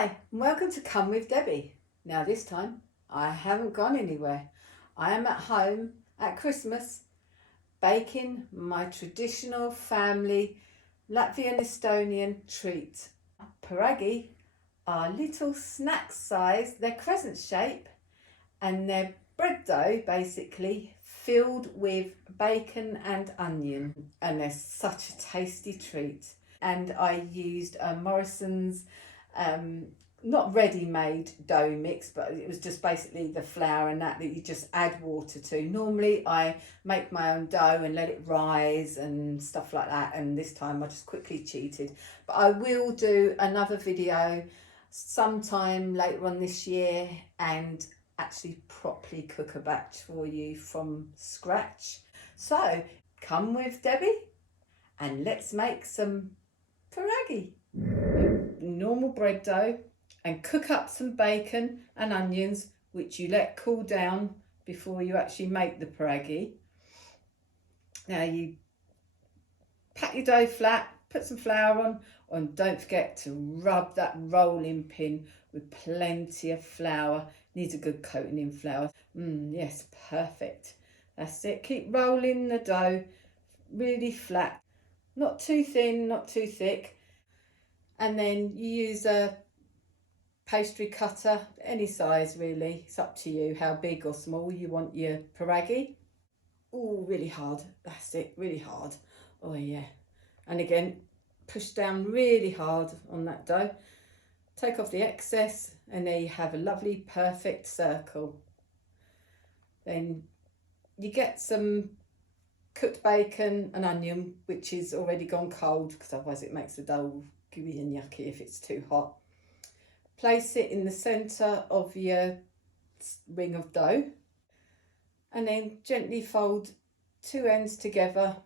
Hi, and welcome to Come with Debbie. Now this time, I haven't gone anywhere. I am at home at Christmas baking my traditional family Latvian and Estonian treat. Piragi are little snack size, they're crescent shape and they're bread dough basically filled with bacon and onion, and they're such a tasty treat. And I used Morrison's not ready-made dough mix, but it was just basically the flour and that you just add water to. Normally I make my own dough and let it rise and stuff like that, and this time I just quickly cheated. But I will do another video sometime later on this year and actually properly cook a batch for you from scratch. So come with Debbie and let's make some Piragi. Normal bread dough, and cook up some bacon and onions, which you let cool down before you actually make the Piragi. Now you pat your dough flat, put some flour on, and don't forget to rub that rolling pin with plenty of flour. Needs a good coating in flour. Yes, perfect. That's it. Keep rolling the dough really flat, not too thin, not too thick. And then you use a pastry cutter, any size really. It's up to you how big or small you want your Piragi. Oh, really hard. That's it, really hard. Oh yeah. And again, push down really hard on that dough. Take off the excess, and there you have a lovely perfect circle. Then you get some cooked bacon and onion, which is already gone cold, because otherwise it makes the dough gooey and yucky if it's too hot. Place it in the centre of your ring of dough, and then gently fold two ends together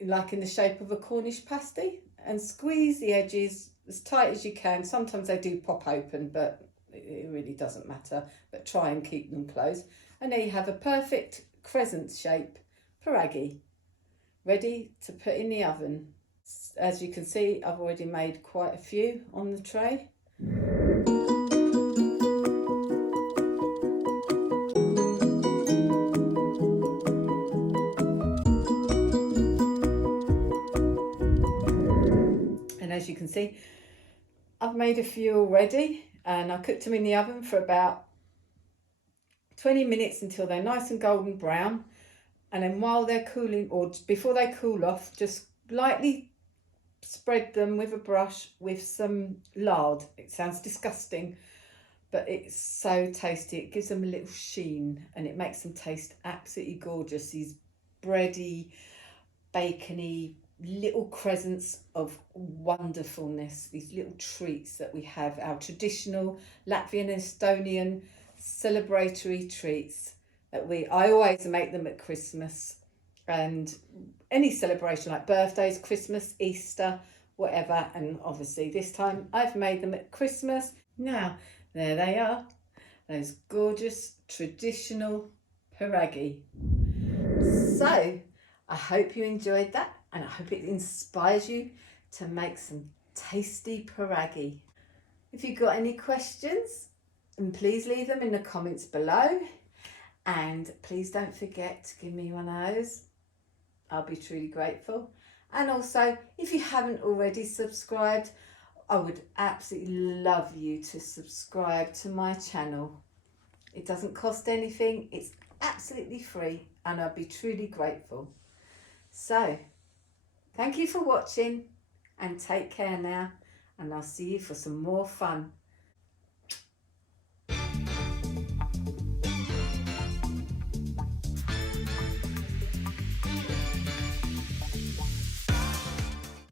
like in the shape of a Cornish pasty, and squeeze the edges as tight as you can. Sometimes they do pop open, but it really doesn't matter, but try and keep them closed. And there you have a perfect crescent shape Piragi ready to put in the oven. As you can see, I've already made quite a few on the tray. And as you can see, I've made a few already, and I cooked them in the oven for about 20 minutes until they're nice and golden brown. And then while they're cooling, or before they cool off, just lightly spread them with a brush with some lard. It sounds disgusting, but it's so tasty. It gives them a little sheen and it makes them taste absolutely gorgeous. These bready, bacony little crescents of wonderfulness, these little treats that we have, our traditional Latvian and Estonian celebratory treats that I always make them at Christmas and any celebration like birthdays, Christmas, Easter, whatever. And obviously this time I've made them at Christmas. Now there they are, those gorgeous traditional Piragi. So I hope you enjoyed that, and I hope it inspires you to make some tasty Piragi. If you've got any questions, then please leave them in the comments below, and please don't forget to give me one of those. I'll be truly grateful. And also, if you haven't already subscribed, I would absolutely love you to subscribe to my channel. It doesn't cost anything, it's absolutely free, and I'll be truly grateful. So, thank you for watching, and take care now, and I'll see you for some more fun.